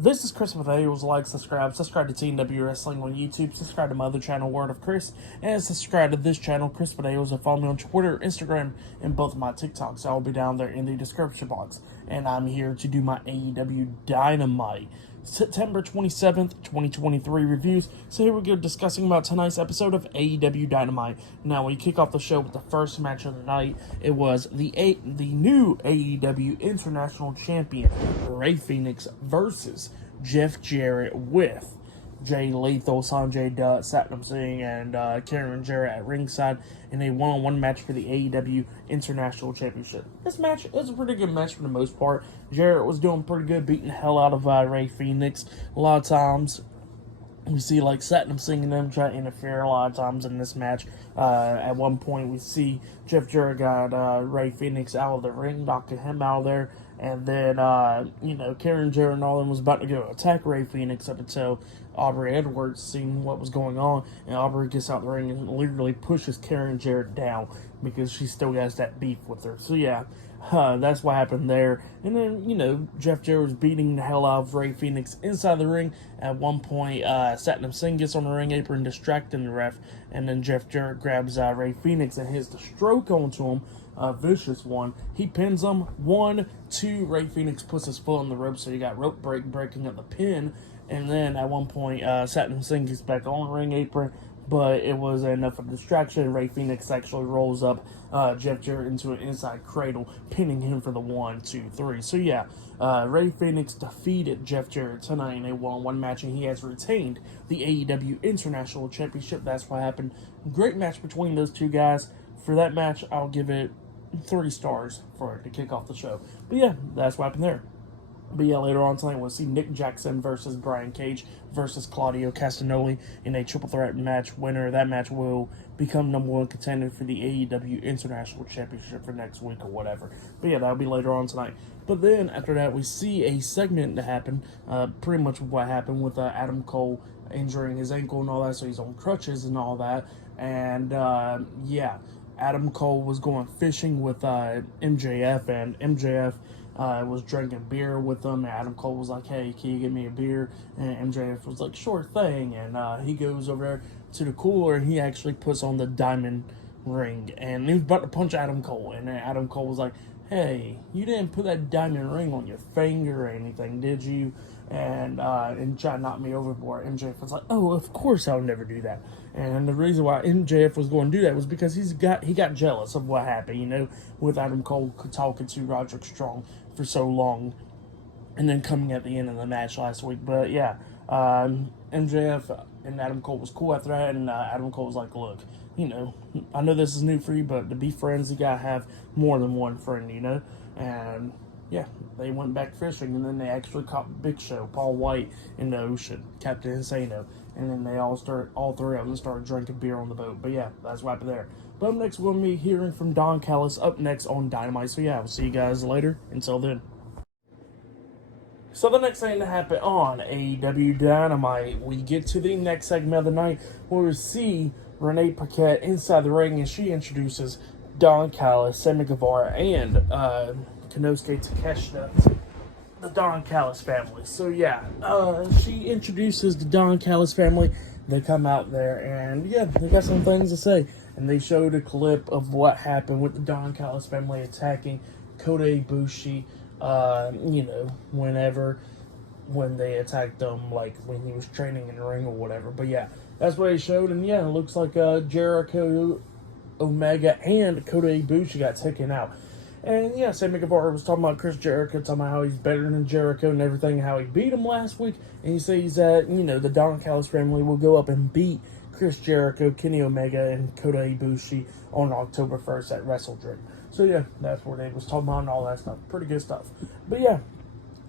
This is Chris with Ales. Like, subscribe to TNW Wrestling on YouTube, subscribe to my other channel, Word of Chris, and subscribe to this channel, Chris with Ales, and follow me on Twitter, Instagram, and both of my TikToks. I'll be down there in the description box. And I'm here to do my AEW Dynamite September 27th, 2023 reviews. So here we go, discussing about tonight's episode of AEW Dynamite. Now, we kick off the show with the first match of the night. It was the new AEW International Champion, Rey Fenix, versus Jeff Jarrett with Jay Lethal, Sanjay Dutt, Satnam Singh, and Karen Jarrett at ringside in a one-on-one match for the AEW International Championship. This match was a pretty good match for the most part. Jarrett was doing pretty good, beating the hell out of Rey Fenix. A lot of times, we see like Satnam Singh and them try to interfere a lot of times in this match. At one point, we see Jeff Jarrett got Rey Fenix out of the ring, knocking him out of there. And then, Karen Jarrett and all them was about to go attack Rey Fenix up until Aubrey Edwards seen what was going on. And Aubrey gets out the ring and literally pushes Karen Jarrett down because she still has that beef with her. So, yeah, that's what happened there. And then, Jeff Jarrett was beating the hell out of Rey Fenix inside the ring. At one point, Satnam Singh gets on the ring apron, distracting the ref. And then Jeff Jarrett grabs Rey Fenix and hits the stroke onto him. A vicious one. He pins him. 1, 2. Rey Fenix puts his foot on the rope, so you got rope breaking up the pin. And then at one point, Satnam Singh gets back on the ring apron, but it was enough of a distraction. Rey Fenix actually rolls up Jeff Jarrett into an inside cradle, pinning him for the 1, 2, 3. So yeah, Rey Fenix defeated Jeff Jarrett tonight in a one-on-one match, and he has retained the AEW International Championship. That's what happened. Great match between those two guys. For that match, I'll give it 3 stars for it to kick off the show. But yeah, that's what happened there. But yeah, later on tonight, we'll see Nick Jackson versus Brian Cage versus Claudio Castagnoli in a triple threat match. Winner of that match will become #1 contender for the AEW International Championship for next week or whatever. But yeah, that'll be later on tonight. But then after that, we see a segment that happened, pretty much what happened with Adam Cole injuring his ankle and all that, so he's on crutches and all that. And yeah, Adam Cole was going fishing with MJF, and MJF was drinking beer with them. And Adam Cole was like, "Hey, can you get me a beer?" And MJF was like, "Sure thing." And he goes over there to the cooler, and he actually puts on the diamond ring. And he was about to punch Adam Cole, and then Adam Cole was like, "Hey, you didn't put that diamond ring on your finger or anything, did you?" And try to knock me overboard. MJF was like, "Oh, of course I'll never do that." And the reason why MJF was going to do that was because he got jealous of what happened, with Adam Cole talking to Roderick Strong for so long, and then coming at the end of the match last week. But yeah, MJF and Adam Cole was cool after that, and Adam Cole was like, "Look, I know this is new for you, but to be friends, you gotta have more than one friend, And yeah, they went back fishing, and then they actually caught Big Show, Paul White, in the ocean, Captain Insano, and then all 3 of them started drinking beer on the boat. But yeah, that's what happened there. But up next, we'll be hearing from Don Callis up next on Dynamite. So yeah, we'll see you guys later. Until then. So the next thing that happened on AEW Dynamite, we get to the next segment of the night where we see Renee Paquette inside the ring, and she introduces Don Callis, Sammy Guevara, and Konosuke Takeshita, the Don Callis family. So yeah, she introduces the Don Callis family. They come out there, and yeah, they got some things to say. And they showed a clip of what happened with the Don Callis family attacking Kota Ibushi, when they attacked him, like when he was training in the ring or whatever. But yeah, that's what they showed. And yeah, it looks like Jericho, Omega, and Kota Ibushi got taken out. And yeah, Sammy Guevara was talking about Chris Jericho, talking about how he's better than Jericho and everything, how he beat him last week. And he says that, the Don Callis family will go up and beat Chris Jericho, Kenny Omega, and Kota Ibushi on October 1st at Wrestle Dream. So yeah, that's where they was talking about and all that stuff. Pretty good stuff. But yeah,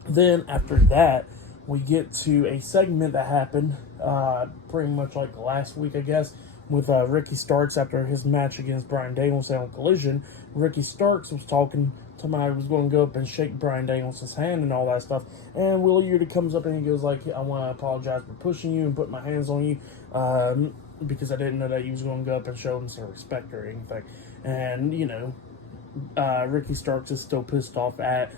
then after that, we get to a segment that happened pretty much like last week, I guess, with Ricky Starks after his match against Bryan Danielson on Collision. Ricky Starks was talking to me. I was going to go up and shake Bryan Danielson's hand and all that stuff. And Will Yurda comes up and he goes like, "I want to apologize for pushing you and putting my hands on you because I didn't know that you was going to go up and show him some respect or anything." And, Ricky Starks is still pissed off at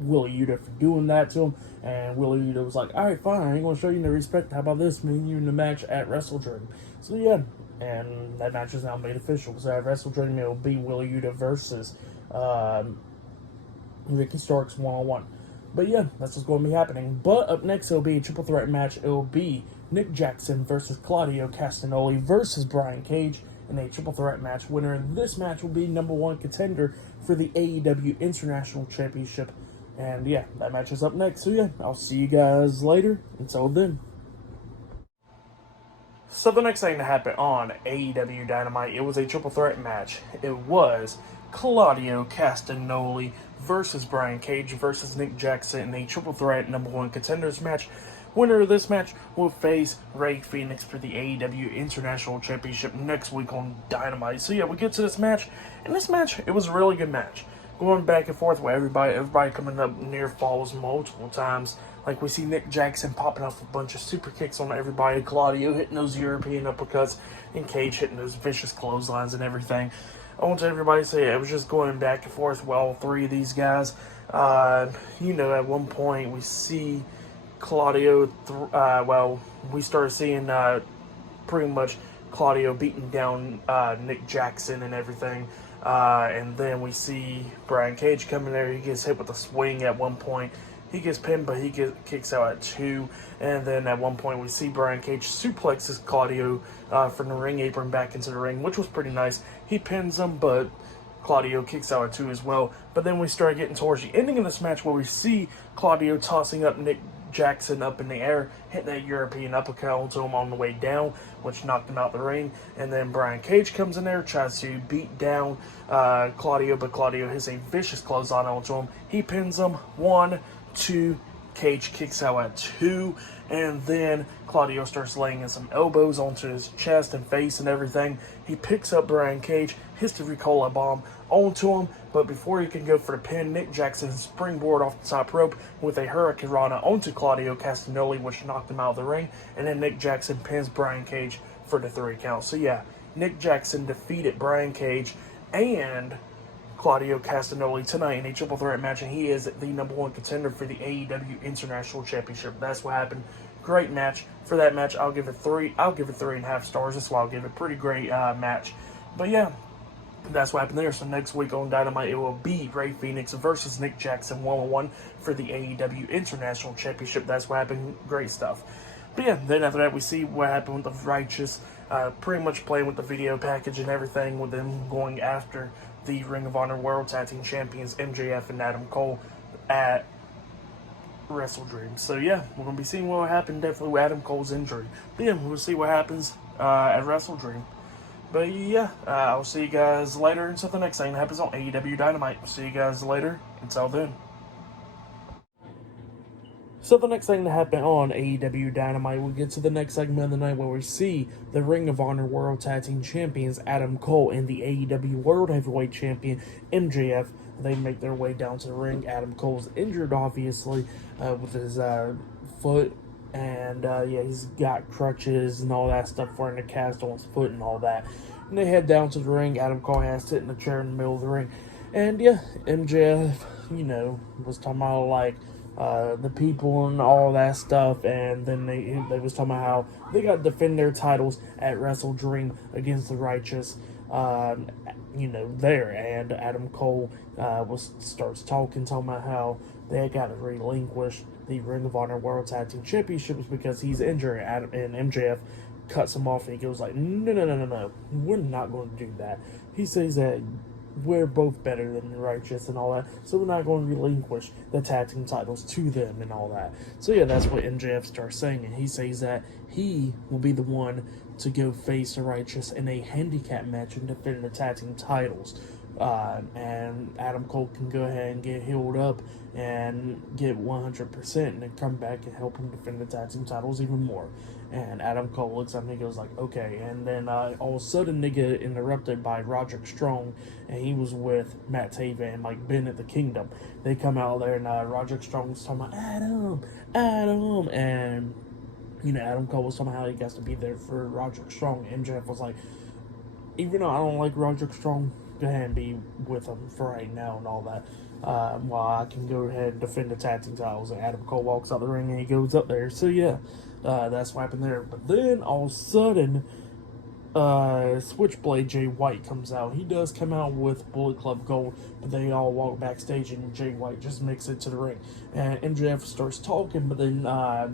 Willie Yuta for doing that to him. And Willie Yuta was like, alright, fine, I ain't gonna show you no respect. How about this? Me and you in the match at Wrestle Dream. So yeah, and that match is now made official. So at Wrestle Dream, it'll be Willie Yuta versus Ricky Starks one-on-one. But yeah, that's what's going to be happening. But up next, it'll be a triple threat match. It'll be Nick Jackson versus Claudio Castagnoli versus Brian Cage in a triple threat match. Winner in this match will be #1 contender for the AEW International Championship. And yeah, that match is up next. So yeah, I'll see you guys later. Until then. So the next thing to happen on AEW Dynamite, it was a triple threat match. It was Claudio Castagnoli versus Brian Cage versus Nick Jackson in a triple threat #1 contenders match. Winner of this match will face Rey Fenix for the AEW International Championship next week on Dynamite. So yeah, we get to this match, and this match, it was a really good match. Going back and forth with everybody coming up near falls multiple times. Like we see Nick Jackson popping up a bunch of super kicks on everybody, Claudio hitting those European uppercuts, and Cage hitting those vicious clotheslines and everything. I want everybody to say it was just going back and forth with all three of these guys. At one point we see Claudio, we started seeing pretty much Claudio beating down Nick Jackson and everything. And then we see Brian Cage coming there. He gets hit with a swing at one point. He gets pinned, but he kicks out at 2. And then at one point, we see Brian Cage suplexes Claudio from the ring apron back into the ring, which was pretty nice. He pins him, but Claudio kicks out at 2 as well. But then we start getting towards the ending of this match where we see Claudio tossing up Nick Jackson up in the air, hitting that European uppercut onto him on the way down, which knocked him out the ring. And then Brian Cage comes in there, tries to beat down Claudio, but Claudio hits a vicious clothesline onto him. He pins him 1, 2. Cage kicks out at 2, and then Claudio starts laying in some elbows onto his chest and face and everything. He picks up Brian Cage, hits the Ricola bomb onto him, but before he can go for the pin, Nick Jackson springboard off the top rope with a Hurricane Rana onto Claudio Castagnoli, which knocked him out of the ring, and then Nick Jackson pins Brian Cage for the 3 count. So yeah, Nick Jackson defeated Brian Cage and Claudio Castagnoli tonight in a triple threat match, and he is the #1 contender for the AEW International Championship. That's what happened. Great match. For that match, I'll give it 3. I'll give it 3.5 stars. That's why I'll give it a pretty great match. But yeah, that's what happened there. So next week on Dynamite, it will be Rey Fenix versus Nick Jackson 1-on-1 for the AEW International Championship. That's what happened. Great stuff. But yeah, then after that, we see what happened with the Righteous, pretty much playing with the video package and everything, with them going after the Ring of Honor World Tag Team Champions MJF and Adam Cole at Wrestle Dream. So yeah, we're going to be seeing what happened definitely with Adam Cole's injury. But yeah, we'll see what happens at Wrestle Dream. But yeah, I'll see you guys later until the next thing that happens on AEW Dynamite. See you guys later. Until then. So the next thing to happen on AEW Dynamite, we'll get to the next segment of the night where we see the Ring of Honor World Tag Team Champions Adam Cole and the AEW World Heavyweight Champion MJF. They make their way down to the ring. Adam Cole's injured, obviously, with his foot, and he's got crutches and all that stuff for him to cast on his foot and all that. And they head down to the ring. Adam Cole has to sit in a chair in the middle of the ring, and yeah, MJF, was talking about like the people and all that stuff, and then they was talking about how they got to defend their titles at Wrestle Dream against the Righteous, there, and Adam Cole starts talking about how they got to relinquish the Ring of Honor World Tag Team Championships because he's injured, and MJF cuts him off, and he goes like, no, we're not going to do that. He says that we're both better than the Righteous and all that, so we're not going to relinquish the tag team titles to them and all that. So yeah, that's what MJF starts saying, and he says that he will be the one to go face the Righteous in a handicap match and defend the tag team titles. And Adam Cole can go ahead and get healed up and get 100% and then come back and help him defend the tag team titles even more. And Adam Cole looks at me and goes like, okay. And then all of a sudden they get interrupted by Roderick Strong, and he was with Matt Taven and Mike Bennett, the Kingdom. They come out there, and Roderick Strong was talking about Adam, and Adam Cole was talking about how he has to be there for Roderick Strong. MJF was like, even though I don't like Roderick Strong, go ahead and be with him for right now and all that. Well, I can go ahead and defend the tag team titles. And Adam Cole walks out the ring and he goes up there. So yeah, that's what happened there. But then all of a sudden, Switchblade Jay White comes out. He does come out with Bullet Club Gold, but they all walk backstage and Jay White just makes it to the ring. And MJF starts talking, but then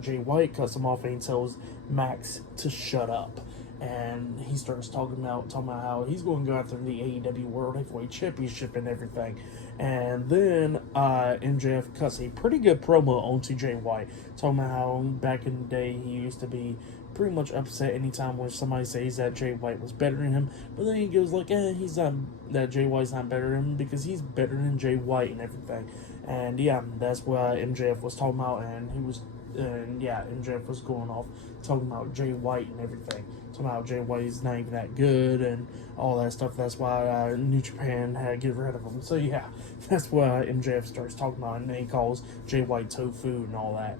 Jay White cuts him off and he tells Max to shut up. And he starts talking about how he's going to go after the AEW World Heavyweight Championship and everything. And then MJF cuts a pretty good promo onto Jay White, talking about how back in the day he used to be pretty much upset anytime when somebody says that Jay White was better than him. But then he goes like, he's not, that Jay White's not better than him because he's better than Jay White and everything. And yeah, that's what MJF was talking about, and MJF was going off talking about Jay White and everything. Talking about Jay White's not even that good and all that stuff. That's why New Japan had to get rid of him. So yeah, that's what MJF starts talking about, and then he calls Jay White tofu and all that.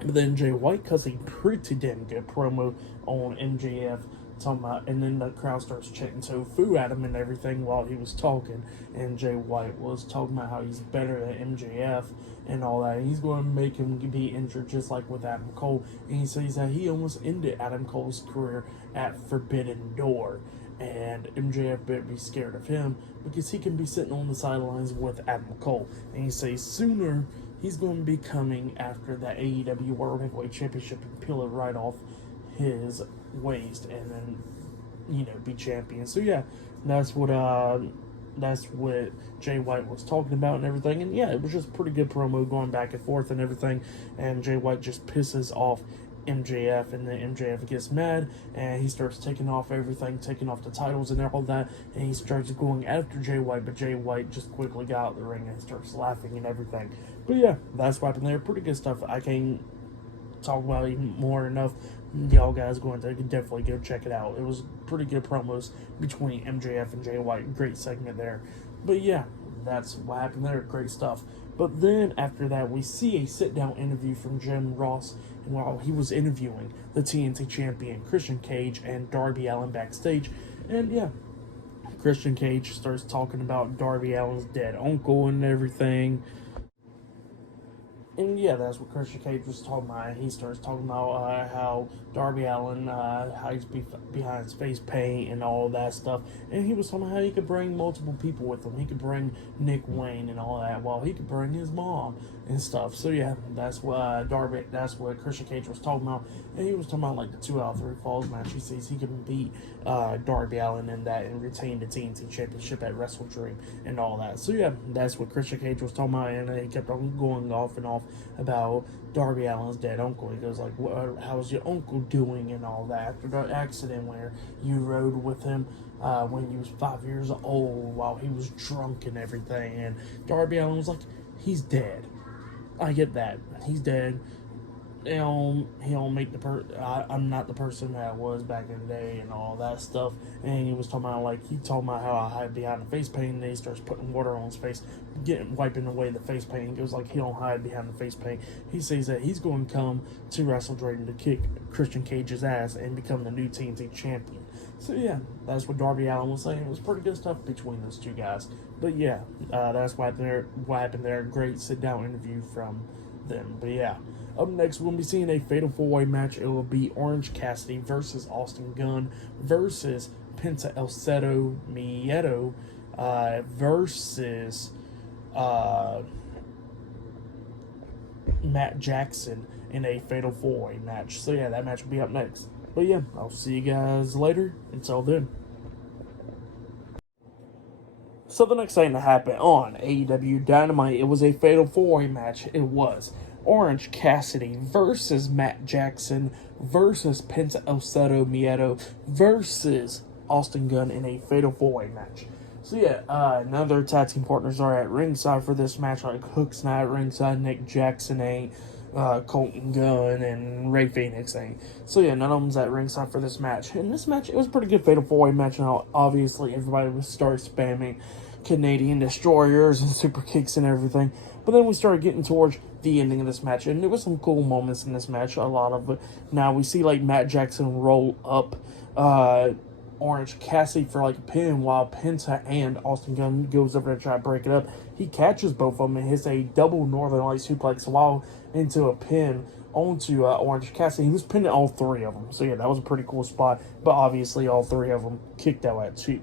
But then Jay White cuts a pretty damn good promo on MJF, talking about, and then the crowd starts chanting tofu at him and everything while he was talking. And Jay White was talking about how he's better than MJF and all that. He's going to make him be injured just like with Adam Cole. And he says that he almost ended Adam Cole's career at Forbidden Door. And MJF better be scared of him because he can be sitting on the sidelines with Adam Cole. And he says sooner he's going to be coming after the AEW World Heavyweight Championship and peel it right off his waist and then, be champion. So yeah, that's what Jay White was talking about and everything. And yeah, it was just pretty good promo going back and forth and everything. And Jay White just pisses off MJF, and then MJF gets mad and he starts taking off everything, taking off the titles and all that, and he starts going after Jay White, but Jay White just quickly got out of the ring and starts laughing and everything. But yeah, that's what happened there. Pretty good stuff. I can't talk about it even more enough. Y'all guys going to definitely go check it out. It was pretty good promos between MJF and Jay White. Great segment there. But yeah, that's what happened there. Great stuff. But then after that, we see a sit-down interview from Jim Ross while he was interviewing the TNT champion Christian Cage and Darby Allin backstage. And yeah, Christian Cage starts talking about Darby Allin's dead uncle and everything. And yeah, that's what Christian Cage was talking about. He starts talking about how Darby Allin hides behind his face paint and all that stuff. And he was talking about how he could bring multiple people with him. He could bring Nick Wayne and all that, while he could bring his mom and stuff. So yeah, that's what Christian Cage was talking about. And he was talking about like the 2 out of 3 falls match. He says he can beat Darby Allin in that and retain the TNT championship at Wrestle Dream and all that. So yeah, that's what Christian Cage was talking about. And he kept on going off and off about Darby Allin's dead uncle. He goes like, how's your uncle doing and all that after the accident where you rode with him when he was 5 years old while he was drunk and everything. And Darby Allin was like, he's dead. I get that. He's dead. He don't make I'm not the person that I was back in the day and all that stuff. And he was talking about how I hide behind the face paint, and then he starts putting water on his face, wiping away the face paint. He goes like, he don't hide behind the face paint. He says that he's going to come to Wrestle Dream to kick Christian Cage's ass and become the new TNT champion. So yeah, that's what Darby Allin was saying. It was pretty good stuff between those two guys. But yeah, that's what happened there. Great sit-down interview from them. But yeah, up next, we're going to be seeing a Fatal 4-Way match. It will be Orange Cassidy versus Austin Gunn versus Penta El Zero Miedo versus Matt Jackson in a Fatal 4-Way match. So yeah, that match will be up next. But yeah, I'll see you guys later. Until then. So the next thing to happen on AEW Dynamite, it was a Fatal 4-Way match. It was Orange Cassidy versus Matt Jackson versus Penta El Zero Miedo versus Austin Gunn in a Fatal 4-Way match. So yeah, none of their tag team partners are at ringside for this match. Like Hook's not at ringside, Nick Jackson ain't, Colton Gunn and Ray Phoenix ain't. So yeah, none of them's at ringside for this match. And this match, it was a pretty good Fatal 4-Way match. Now, obviously, everybody would start spamming Canadian Destroyers and Super Kicks and everything. But then we started getting towards the ending of this match, and there was some cool moments in this match, a lot of it. Now we see like Matt Jackson roll up Orange Cassidy for like a pin, while Penta and Austin Gunn goes over to try to break it up. He catches both of them and hits a double Northern Lights suplex while into a pin onto Orange Cassidy. He was pinning all three of them. So yeah, that was a pretty cool spot. But obviously all three of them kicked out at 2.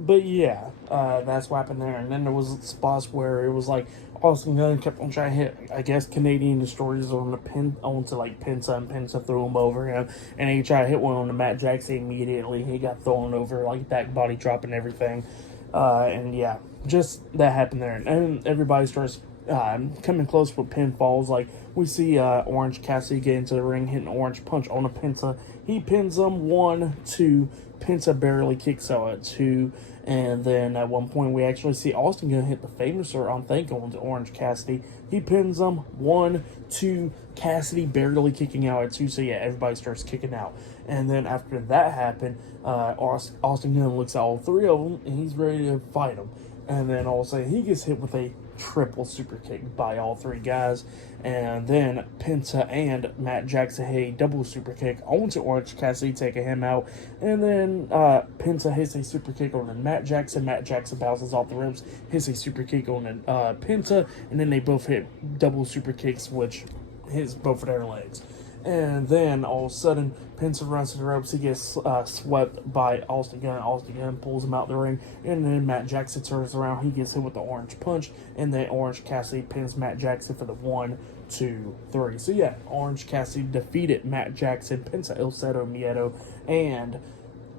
But yeah, that's what happened there. And then there was spots where it was like Austin Gunn kept on trying to hit, I guess, Canadian Destroyers on the pin onto like Penta, and Penta threw him over him. And he tried to hit one on the Matt Jackson immediately. He got thrown over, like back body drop and everything. And yeah, just that happened there. And everybody starts coming close with pinfalls. Like we see Orange Cassidy get into the ring, hitting Orange Punch on a Penta. He pins him 1, 2. Penta barely kicks out at 2, and then at one point we actually see Austin Gunn hit the Famouser on Thank onto Orange Cassidy. He pins him 1, 2. Cassidy barely kicking out at 2, so yeah, everybody starts kicking out. And then after that happened, Austin Gunn looks at all three of them and he's ready to fight them. And then all of a sudden he gets hit with a triple super kick by all three guys, and then Penta and Matt Jackson hit a double super kick onto Orange Cassidy, taking him out, and then Penta hits a super kick on Matt Jackson. Matt Jackson bounces off the ropes, hits a super kick on Penta, and then they both hit double super kicks, which hits both of their legs. And then all of a sudden, Penta runs to the ropes. He gets swept by Austin Gunn. Austin Gunn pulls him out the ring. And then Matt Jackson turns around. He gets hit with the Orange Punch. And then Orange Cassidy pins Matt Jackson for the 1, 2, 3. So yeah, Orange Cassidy defeated Matt Jackson, Penta El Zero Miedo, and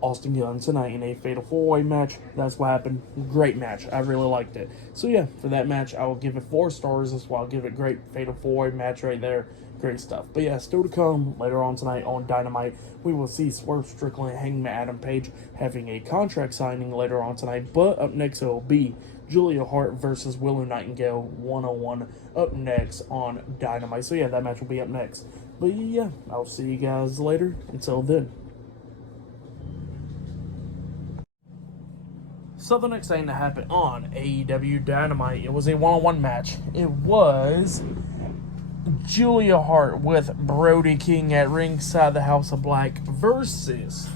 Austin Gunn tonight in a Fatal 4-Way match. That's what happened. Great match. I really liked it. So yeah, for that match, I will give it 4 stars. That's why I'll give it great Fatal 4-Way match right there. Great stuff. But yeah, still to come later on tonight on Dynamite, we will see Swerve Strickland and Hangman Adam Page having a contract signing later on tonight. But up next, it will be Julia Hart versus Willow Nightingale 101 up next on Dynamite. So yeah, that match will be up next. But yeah, I'll see you guys later. Until then. So the next thing that happened on AEW Dynamite, it was a one-on-one match. It was Julia Hart with Brody King at ringside the House of Black versus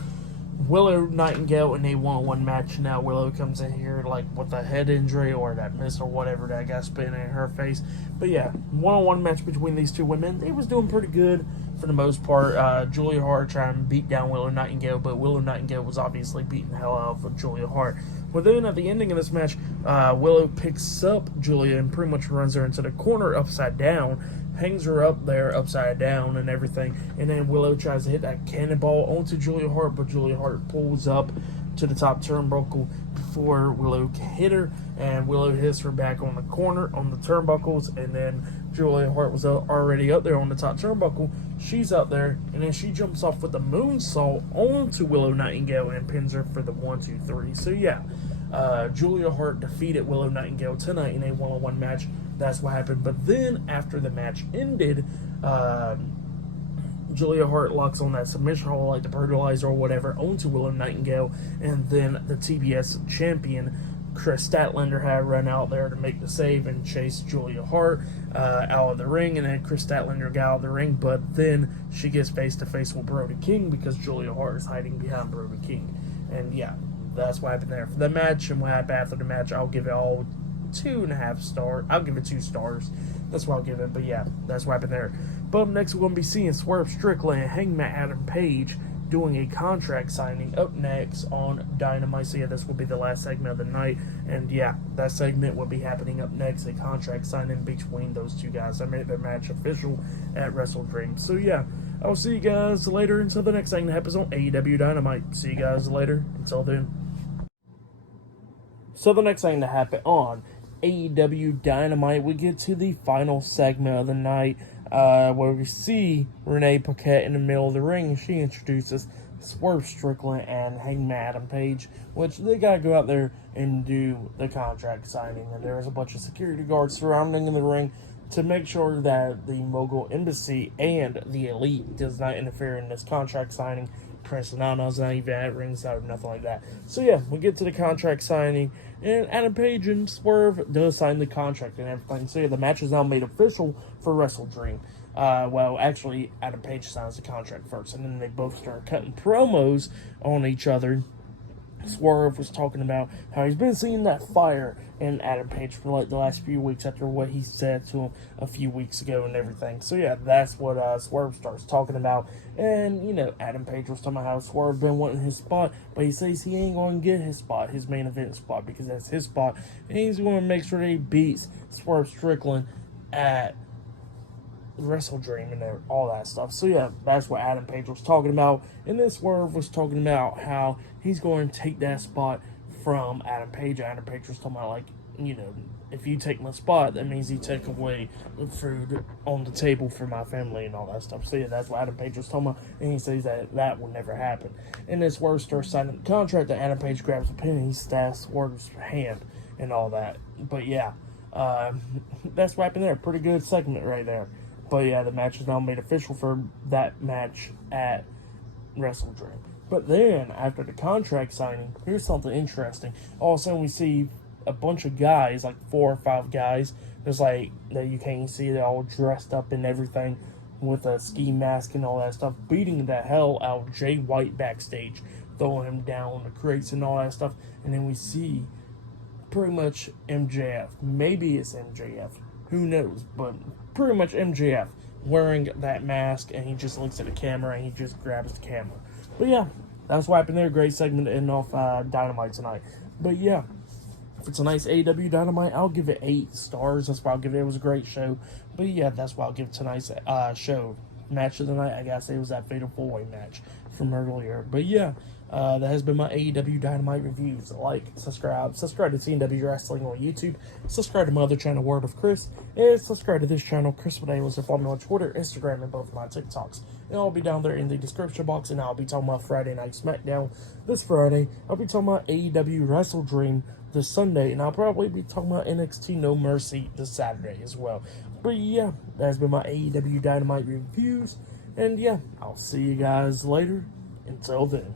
Willow Nightingale in a one-on-one match. Now Willow comes in here like with a head injury or that miss or whatever that got spit in her face. But yeah, one-on-one match between these two women. They was doing pretty good for the most part. Julia Hart trying to beat down Willow Nightingale, but Willow Nightingale was obviously beating the hell out of Julia Hart. But then at the ending of this match, Willow picks up Julia and pretty much runs her into the corner upside down, hangs her up there upside down and everything, and then Willow tries to hit that cannonball onto Julia Hart, but Julia Hart pulls up to the top turnbuckle before Willow can hit her, and Willow hits her back on the corner on the turnbuckles, and then Julia Hart was already up there on the top turnbuckle. She's up there, and then she jumps off with a moonsault onto Willow Nightingale and pins her for the 1, 2, 3. So yeah, Julia Hart defeated Willow Nightingale tonight in a one-on-one match. That's what happened. But then after the match ended, Julia Hart locks on that submission hold, like the brutalizer or whatever, onto Willow Nightingale, and then the TBS champion Chris Statlander had run out there to make the save and chase Julia Hart out of the ring, and then Chris Statlander got out of the ring, but then she gets face to face with Brody King because Julia Hart is hiding behind Brody King. And yeah, that's what happened there. For the match and what happened after the match, I'll give it all 2.5 stars. I'll give it 2 stars. That's what I'll give it. But yeah, that's what happened there. But up next, we're going to be seeing Swerve Strickland and Hangman Adam Page doing a contract signing up next on Dynamite. So yeah, this will be the last segment of the night. And yeah, that segment will be happening up next. A contract signing between those two guys. I made their match official at Wrestle Dream. So yeah, I'll see you guys later until the next thing that happens on AEW Dynamite. See you guys later. Until then. So the next thing to happen on AEW Dynamite, we get to the final segment of the night, where we see Renee Paquette in the middle of the ring, and she introduces Swerve Strickland and Hangman Adam Page, which they gotta go out there and do the contract signing. And there's a bunch of security guards surrounding the ring to make sure that the Mogul Embassy and the Elite does not interfere in this contract signing. Prince Nana's not even at ringside or nothing like that. So yeah, we get to the contract signing, and Adam Page and Swerve does sign the contract and everything. So yeah, the match is now made official for Wrestle Dream. Well, actually, Adam Page signs the contract first, and then they both start cutting promos on each other. Swerve was talking about how he's been seeing that fire in Adam Page for like the last few weeks after what he said to him a few weeks ago and everything. So yeah, that's what Swerve starts talking about. And, you know, Adam Page was talking about how Swerve been wanting his spot, but he says he ain't going to get his spot, his main event spot, because that's his spot. And he's going to make sure that he beats Swerve Strickland at Wrestle Dream and all that stuff. So yeah, that's what Adam Page was talking about. And then Swerve was talking about how he's going to take that spot from Adam Page. Adam Page was talking about, like, you know, if you take my spot, that means you take away the food on the table for my family and all that stuff. So yeah, that's what Adam Page was talking about. And he says that will never happen. And then Swerve starts signing the contract. That Adam Page grabs a pen and he stabs Swerve's hand and all that. But yeah, that's what happened there. Pretty good segment right there. But yeah, the match is now made official for that match at Wrestle Dream. But then, after the contract signing, here's something interesting. All of a sudden, we see a bunch of guys, like 4 or 5 guys. There's like, that you can't see, they're all dressed up and everything with a ski mask and all that stuff, beating the hell out of Jay White backstage, throwing him down the crates and all that stuff. And then we see pretty much MJF. Maybe it's MJF. Who knows? But pretty much MJF wearing that mask, and he just looks at the camera and he just grabs the camera. But yeah, that's what happened there. Great segment to end off Dynamite tonight. But yeah, if it's a nice AEW Dynamite, I'll give it 8 stars. That's why I'll give it. It was a great show. But yeah, that's why I'll give tonight's show. Match of the night, I gotta say, was that Fatal 4-Way match from earlier. But yeah, that has been my AEW Dynamite reviews. Like, subscribe to TNW Wrestling on YouTube, subscribe to my other channel, Word of Chris, and subscribe to this channel, Chris Medeiros, and follow me on Twitter, Instagram, and both my TikToks. And I'll be down there in the description box, and I'll be talking about Friday Night SmackDown this Friday. I'll be talking about AEW Wrestle Dream this Sunday, and I'll probably be talking about NXT No Mercy this Saturday as well. But yeah, that has been my AEW Dynamite reviews, and yeah, I'll see you guys later. Until then.